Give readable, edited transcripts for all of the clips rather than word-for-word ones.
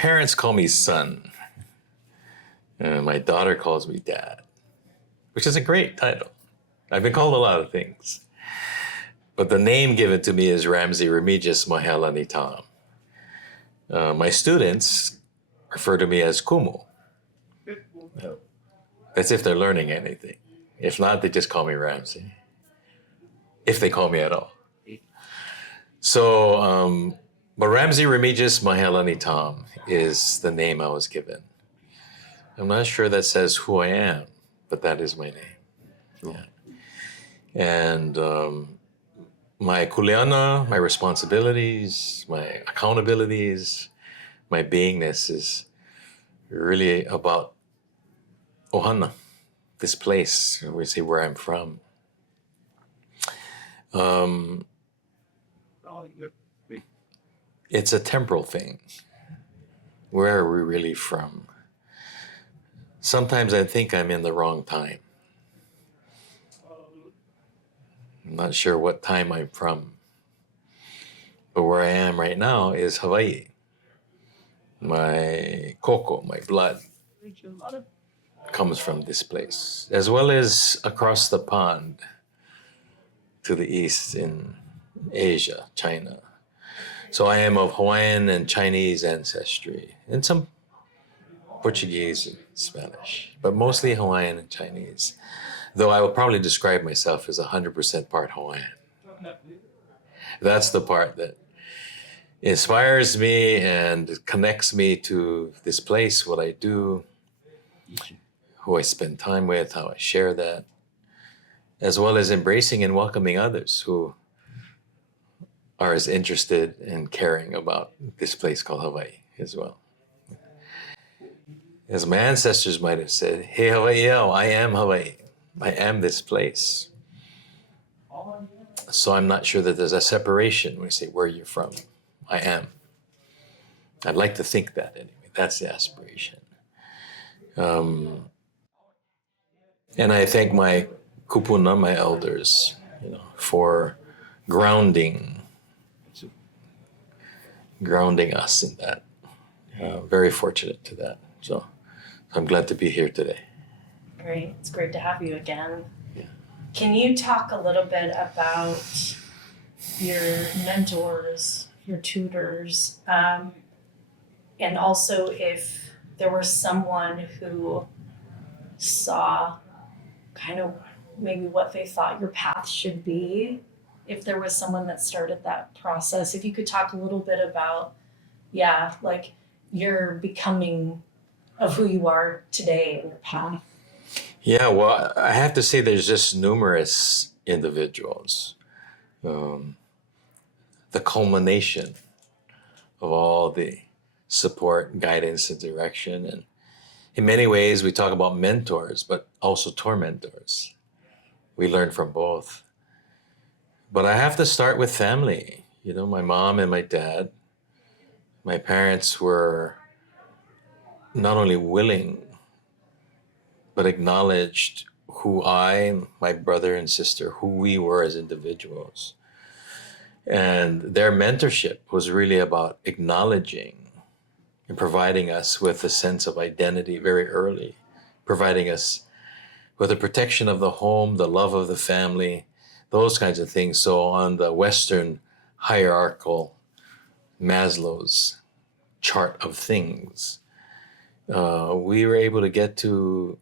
parents call me son. And my daughter calls me dad, which is a great title. I've been called a lot of things. But the name given to me is Ramsay Remigius Mahālani Taum. My students refer to me as Kumu. That's if they're learning anything. If not, they just call me Ramsay. If they call me at all. So, but Ramsay Remigius Mahālani Taum is the name I was given. I'm not sure that says who I am, but that is my name. Yeah. And my kuleana, my responsibilities, my accountabilities, my beingness is really about Ohana, this place, we say where I'm from. It's a temporal thing. Where are we really from? Sometimes I think I'm in the wrong time. I'm not sure what time I'm from. But where I am right now is Hawai'i. My koko, my blood, comes from this place, as well as across the pond to the east in Asia, China. So I am of Hawaiian and Chinese ancestry, and some Portuguese and Spanish, but mostly Hawaiian and Chinese. Though I will probably describe myself as 100% part Hawaiian. That's the part that inspires me and connects me to this place, what I do, who I spend time with, how I share that, as well as embracing and welcoming others who are as interested and caring about this place called Hawaii as well. As my ancestors might have said, "Hey Hawaii, I am Hawaii. I am this place." So I'm not sure that there's a separation when we say where you're from. I am. I'd like to think that anyway. That's the aspiration. And I thank my kupuna, my elders, for grounding us in that. Very fortunate to that. So I'm glad to be here today. Great. It's great to have you again. Yeah. Can you talk a little bit about your mentors, your tutors, and also if there was someone who saw kind of maybe what they thought your path should be, if there was someone that started that process, if you could talk a little bit about, like your becoming of who you are today and your path. Yeah, well, I have to say there's just numerous individuals. The culmination of all the support, guidance, and direction. And in many ways, we talk about mentors, but also tormentors. We learn from both. But I have to start with family. My mom and my dad. My parents were not only willing, but acknowledged who I, my brother and sister, who we were as individuals. And their mentorship was really about acknowledging and providing us with a sense of identity very early, providing us with the protection of the home, the love of the family, those kinds of things. So on the Western hierarchical Maslow's chart of things, we were able to get to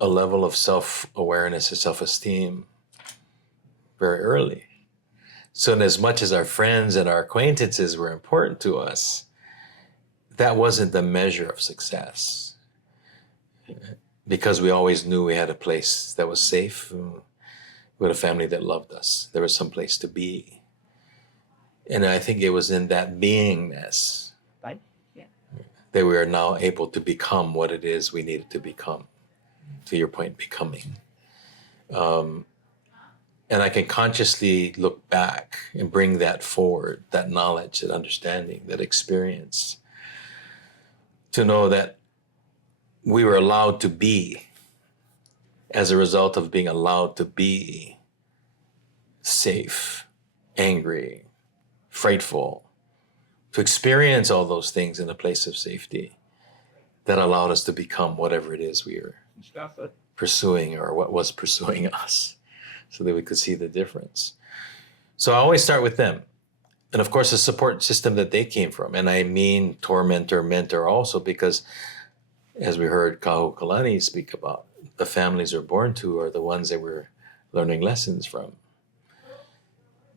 a level of self-awareness and self-esteem very early. So in as much as our friends and our acquaintances were important to us, that wasn't the measure of success, because we always knew we had a place that was safe, with a family that loved us. There was some place to be. And I think it was in that beingness that we are now able to become what it is we needed to become. To your point, becoming. And I can consciously look back and bring that forward, that knowledge, that understanding, that experience, to know that we were allowed to be, as a result of being allowed to be safe, angry, frightful, to experience all those things in a place of safety that allowed us to become whatever it is we were pursuing, or what was pursuing us, so that we could see the difference. So I always start with them. And of course, the support system that they came from. And I mean tormentor, mentor also, because as we heard Kaʻihewalu speak about, the families they're born to are the ones that we're learning lessons from.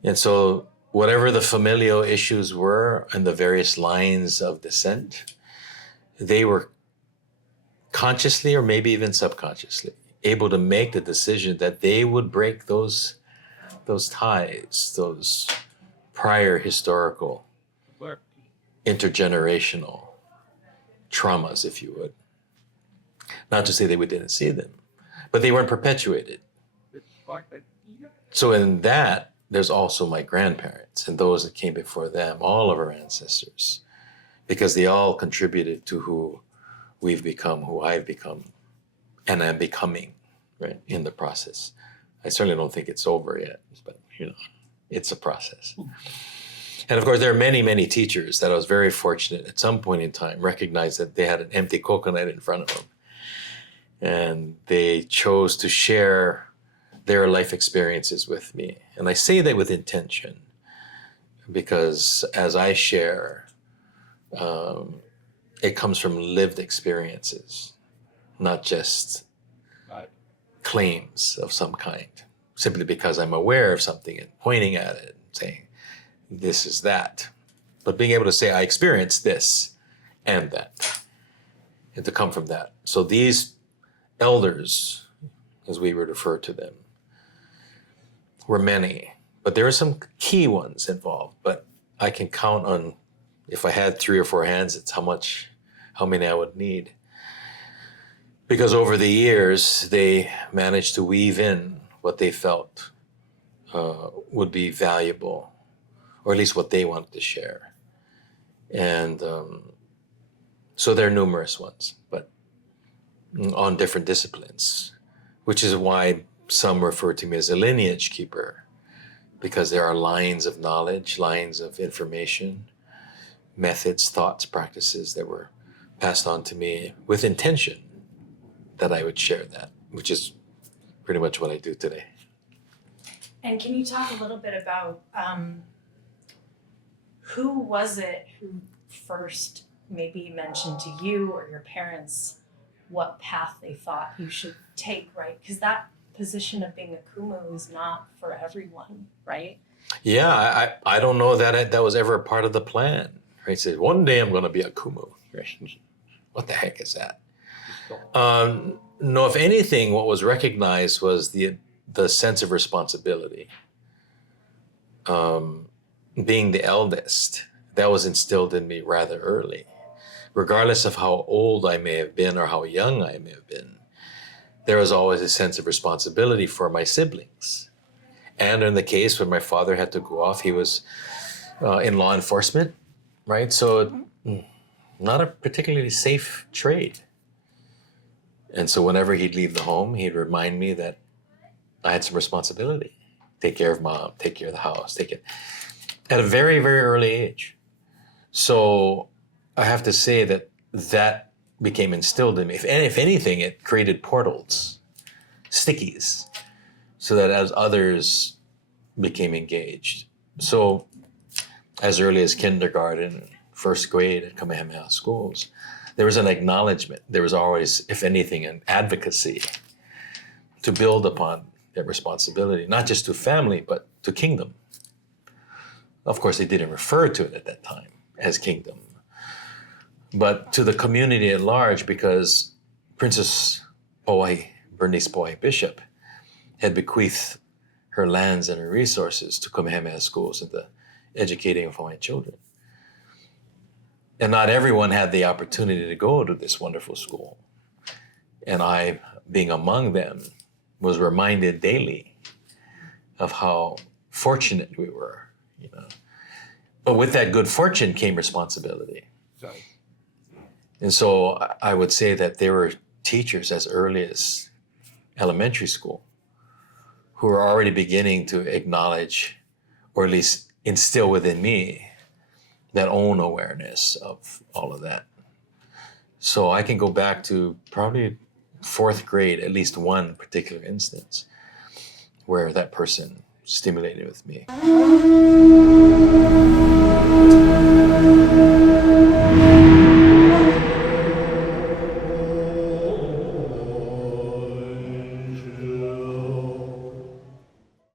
And so whatever the familial issues were and the various lines of descent, they were consciously or maybe even subconsciously able to make the decision that they would break those ties, those prior historical, intergenerational traumas, if you would. Not to say that we didn't see them, but they weren't perpetuated. So in that, there's also my grandparents and those that came before them, all of our ancestors, because they all contributed to who we've become, who I've become, and I'm becoming, right, in the process. I certainly don't think it's over yet, but it's a process. And of course, there are many, many teachers that I was very fortunate at some point in time recognized that they had an empty coconut in front of them. And they chose to share their life experiences with me. And I say that with intention, because as I share, it comes from lived experiences, not just claims of some kind, simply because I'm aware of something and pointing at it and saying, this is that. But being able to say, I experienced this and that, and to come from that. So these elders, as we would refer to them, were many, but there are some key ones involved. But I can count on, if I had 3 or 4 hands, it's how many I would need. Because over the years, they managed to weave in what they felt would be valuable, or at least what they wanted to share. And so there are numerous ones, but on different disciplines, which is why some refer to me as a lineage keeper, because there are lines of knowledge, lines of information, methods, thoughts, practices that were passed on to me with intention that I would share that, which is pretty much what I do today. And can you talk a little bit about who was it who first maybe mentioned to you or your parents what path they thought you should take, right? Because that position of being a kumu is not for everyone, right? Yeah, I don't know that that was ever a part of the plan. Right? Said one day I'm going to be a kumu. Right? What the heck is that? No, if anything, what was recognized was the sense of responsibility. Being the eldest, that was instilled in me rather early. Regardless of how old I may have been or how young I may have been, there was always a sense of responsibility for my siblings. And in the case when my father had to go off, he was in law enforcement, right? So not a particularly safe trade. And so whenever he'd leave the home, he'd remind me that I had some responsibility. Take care of mom, take care of the house, take it at a very, very early age. So I have to say that became instilled in me. If anything, it created portals, stickies, so that as others became engaged. So as early as kindergarten, first grade at Kamehameha schools, there was an acknowledgement. There was always, if anything, an advocacy to build upon that responsibility, not just to family, but to kingdom. Of course, they didn't refer to it at that time as kingdom, but to the community at large, because Princess Pauahi, Bernice Pauahi Bishop, had bequeathed her lands and her resources to Kamehameha schools and the educating of Hawaiian children. And not everyone had the opportunity to go to this wonderful school. And I, being among them, was reminded daily of how fortunate we were, But with that good fortune came responsibility. Sorry. And so I would say that there were teachers as early as elementary school who were already beginning to acknowledge, or at least instill within me, that own awareness of all of that. So I can go back to probably 4th grade, at least one particular instance where that person stimulated with me.